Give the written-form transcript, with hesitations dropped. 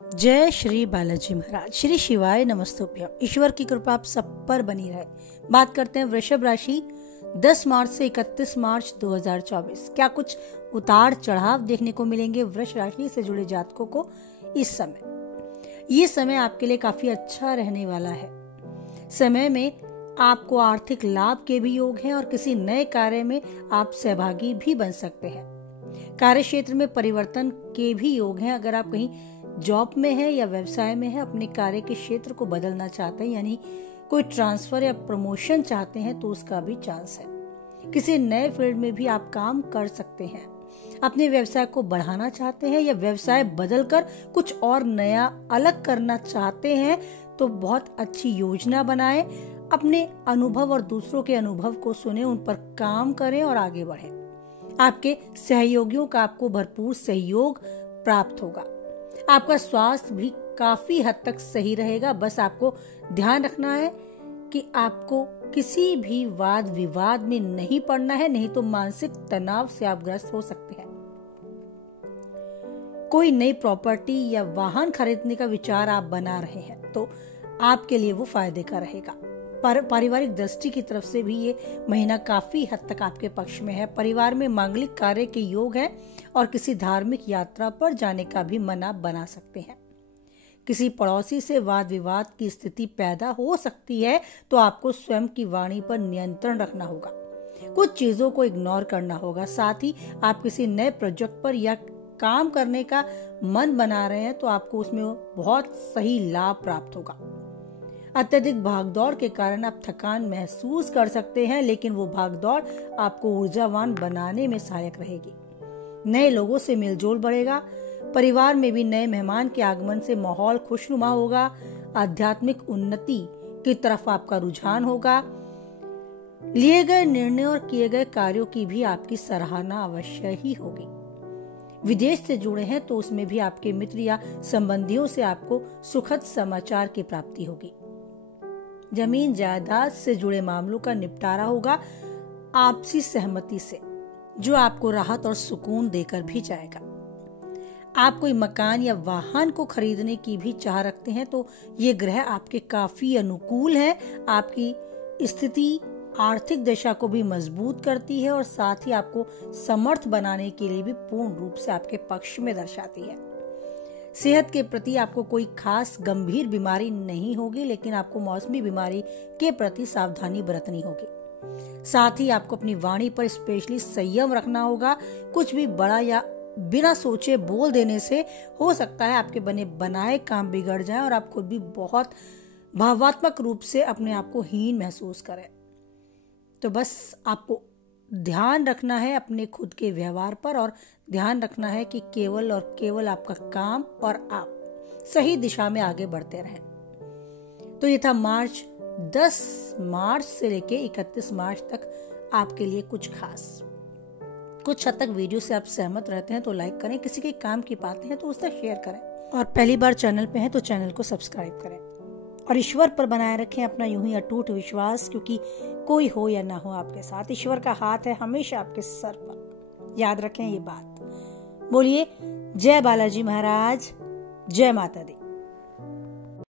जय श्री बालाजी महाराज। श्री शिवाय नमस्तुभ्यम। ईश्वर की कृपा आप सब पर बनी रहे। बात करते हैं वृषभ राशि 10 मार्च से 31 मार्च 2024। क्या कुछ उतार चढ़ाव देखने को मिलेंगे वृषभ राशि से जुड़े जातकों को इस समय? ये समय आपके लिए काफी अच्छा रहने वाला है। समय में आपको आर्थिक लाभ के भी योग हैं और किसी नए कार्य में आप सहभागी भी बन सकते हैं। कार्य क्षेत्र में परिवर्तन के भी योग हैं। अगर आप कहीं जॉब में है या व्यवसाय में है, अपने कार्य के क्षेत्र को बदलना चाहते हैं, यानी कोई ट्रांसफर या प्रमोशन चाहते हैं, तो उसका भी चांस है। किसी नए फील्ड में भी आप काम कर सकते हैं। अपने व्यवसाय को बढ़ाना चाहते हैं या व्यवसाय बदलकर कुछ और नया अलग करना चाहते हैं, तो बहुत अच्छी योजना बनाएं। अपने अनुभव और दूसरों के अनुभव को सुने, उन पर काम करें और आगे बढ़ें। आपके सहयोगियों का आपको भरपूर सहयोग प्राप्त होगा। आपका स्वास्थ्य भी काफी हद तक सही रहेगा। बस आपको ध्यान रखना है कि आपको किसी भी वाद विवाद में नहीं पड़ना है, नहीं तो मानसिक तनाव से आप ग्रस्त हो सकते हैं। कोई नई प्रॉपर्टी या वाहन खरीदने का विचार आप बना रहे हैं, तो आपके लिए वो फायदे का रहेगा। पारिवारिक दृष्टि की तरफ से भी ये महीना काफी हद तक आपके पक्ष में है। परिवार में मांगलिक कार्य के योग है और किसी धार्मिक यात्रा पर जाने का भी मन आप बना सकते हैं। किसी पड़ोसी से वाद विवाद की स्थिति पैदा हो सकती है, तो आपको स्वयं की वाणी पर नियंत्रण रखना होगा। कुछ चीजों को इग्नोर करना होगा। साथ ही आप किसी नए प्रोजेक्ट पर या काम करने का मन बना रहे हैं, तो आपको उसमें बहुत सही लाभ प्राप्त होगा। अत्यधिक भागदौड़ के कारण आप थकान महसूस कर सकते हैं, लेकिन वो भागदौड़ आपको ऊर्जावान बनाने में सहायक रहेगी। नए लोगों से मेलजोल बढ़ेगा। परिवार में भी नए मेहमान के आगमन से माहौल खुशनुमा होगा। आध्यात्मिक उन्नति की तरफ आपका रुझान होगा। लिए गए निर्णय और किए गए कार्यों की भी आपकी सराहना अवश्य ही होगी। विदेश से जुड़े हैं तो उसमें भी आपके मित्र या संबंधियों से आपको सुखद समाचार की प्राप्ति होगी। जमीन जायदाद से जुड़े मामलों का निपटारा होगा आपसी सहमति से, जो आपको राहत और सुकून देकर भी जाएगा। आप कोई मकान या वाहन को खरीदने की भी चाह रखते हैं, तो ये ग्रह आपके काफी अनुकूल है। आपकी स्थिति आर्थिक दशा को भी मजबूत करती है और साथ ही आपको समर्थ बनाने के लिए भी पूर्ण रूप से आपके पक्ष में दर्शाती है। सेहत के प्रति आपको कोई खास गंभीर बीमारी नहीं होगी, लेकिन आपको मौसमी बीमारी के प्रति सावधानी बरतनी होगी। साथ ही आपको अपनी वाणी पर स्पेशली संयम रखना होगा। कुछ भी बड़ा या बिना सोचे बोल देने से हो सकता है आपके बने बनाए काम बिगड़ जाए और आप खुद भी बहुत भावात्मक रूप से अपने आप को हीन महसूस करें। तो बस आपको ध्यान रखना है अपने खुद के व्यवहार पर, और ध्यान रखना है कि केवल और केवल आपका काम और आप सही दिशा में आगे बढ़ते रहें। तो ये था 10 मार्च से लेके 31 मार्च तक आपके लिए कुछ खास। कुछ हद तक वीडियो से आप सहमत रहते हैं तो लाइक करें, किसी के काम की बातें हैं तो उस तक शेयर करें, और पहली बार चैनल पे हैं तो चैनल को सब्सक्राइब करें। और ईश्वर पर बनाए रखें अपना यूं ही अटूट विश्वास, क्योंकि कोई हो या ना हो आपके साथ ईश्वर का हाथ है हमेशा आपके सर पर। याद रखें ये बात। बोलिए जय बालाजी महाराज, जय माता दी।